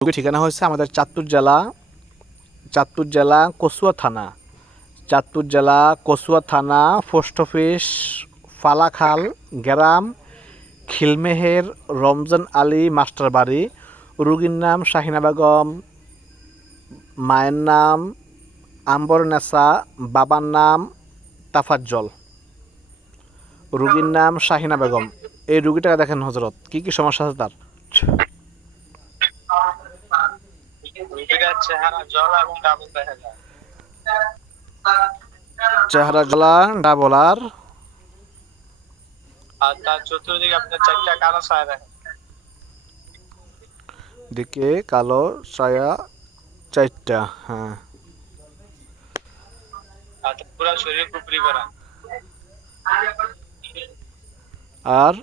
রোগীর ঠিকানা হয়েছে আমাদের চাঁদপুর জেলা কচুয়া থানা পোস্ট অফিস ফালাখাল গ্রাম খিলমেহের রমজান আলী মাস্টার বাড়ি। রোগীর নাম শাহিনা বেগম, মায়ের নাম আম্বরনেসা, বাবার নাম তাফাজ্জল। রোগীর নাম শাহিনা বেগম। এই রোগীটাকে দেখেন হজরত, কি কি সমস্যা আছে তার। চেহারা জ্বলা ডাবল আর তার চতুর্দিকে আপনার চারটা কালো ছায়া দেখেন। দিকে কালো ছায়া চারটা। হ্যাঁ, আর পুরো শরীর কুপরি করা। আর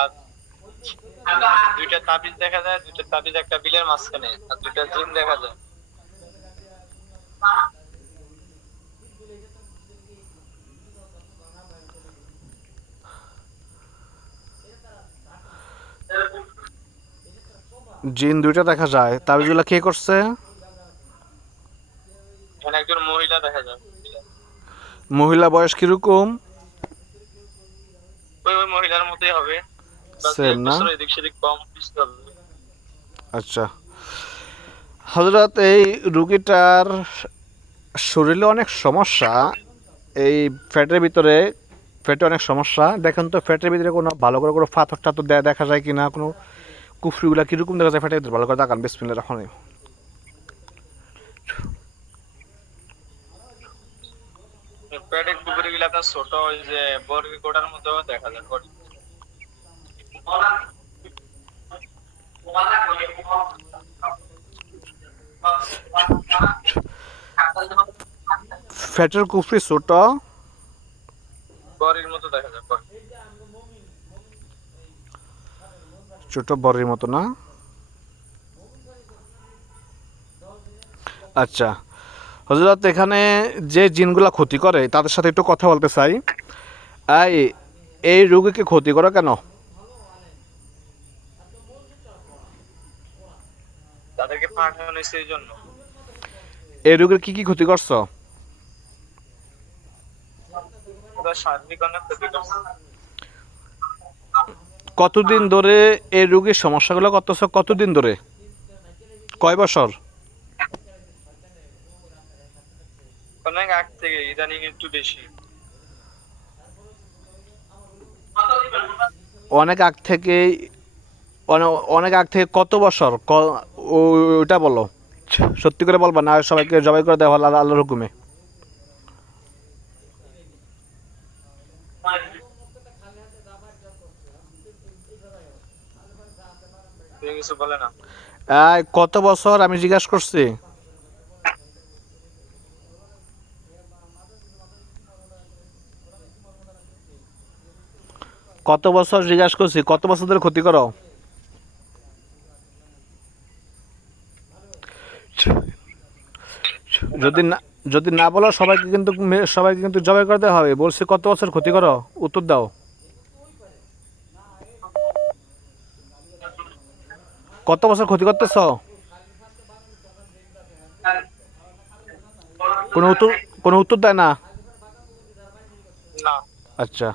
আর দুইটা তাবিজ দেখা যায়, দুইটা তাবিজ একটা বিলের মাঝখানে, আর দুইটা জিন দেখা যায়। জিন দুইটা দেখা যায়। তাবিজগুলো কে করছে? এখানে একজন মহিলা দেখা যায়। মহিলা বয়স কিরকম? ওই মহিলার মতোই হবে, সেম না? এদিক সেদিক কম বেশি হবে। আচ্ছা হযরত, এই রুগীটার শরীরে অনেক সমস্যা। এই পেটে অনেক সমস্যা। দেখেন তো পেটের ভিতরে কোনো ভালো করে কোনো পাথর টাথর দেখা যায় কিনা, কোনো কুফরিগুলা কিরকম দেখা যায় পেটের ভিতরে, ভালো করে তাকান। বিসমিল্লাহির রহমানির রহিম। পেটের কুপরি গুলো আপনার ছোট, ওই যে বর্গি কোটার মতো দেখা যায়। পেটের কুফরি ছোট, বড়ির মতো দেখা যায়। ছোট বড়ির মতো না? আচ্ছা হযরত, এখানে যে জিনগুলা ক্ষতি করে তাদের সাথে একটু কথা বলতে চাই। এই রোগীকে ক্ষতি করে কেন? তাদেরকে পাঠানো হয়েছে এই জন্য। এই রোগীর কি কি ক্ষতি করছো? ওরা শারীরিক অনেক ক্ষতি করছে। কতদিন ধরে এই রোগীর সমস্যাগুলো করতেছো? কতদিন ধরে? কয় বছর? অনেক আগ থেকে, ইদানিং একটু বেশি। অনেক আগ থেকে? অনেক আগ থেকে কত বছর? ওইটা বলো, সত্যি করে বলবা, না সবাইকে জবাই করে দেওয়া হলো আল্লাহর হুকুমে। কিছু বলে না। কত বছর আমি জিজ্ঞাসা করছি? কত বছর জিজ্ঞাসা করছি? কত বছর ধরে ক্ষতি করো? যদি না বলো, সবাইকে কিন্তু জবাই করে দেওয়া হবে। বলছি কত বছর ক্ষতি করো, উত্তর দাও। কত বছর ক্ষতি করতেছ? কোনো উত্তর দেয় না? না। আচ্ছা।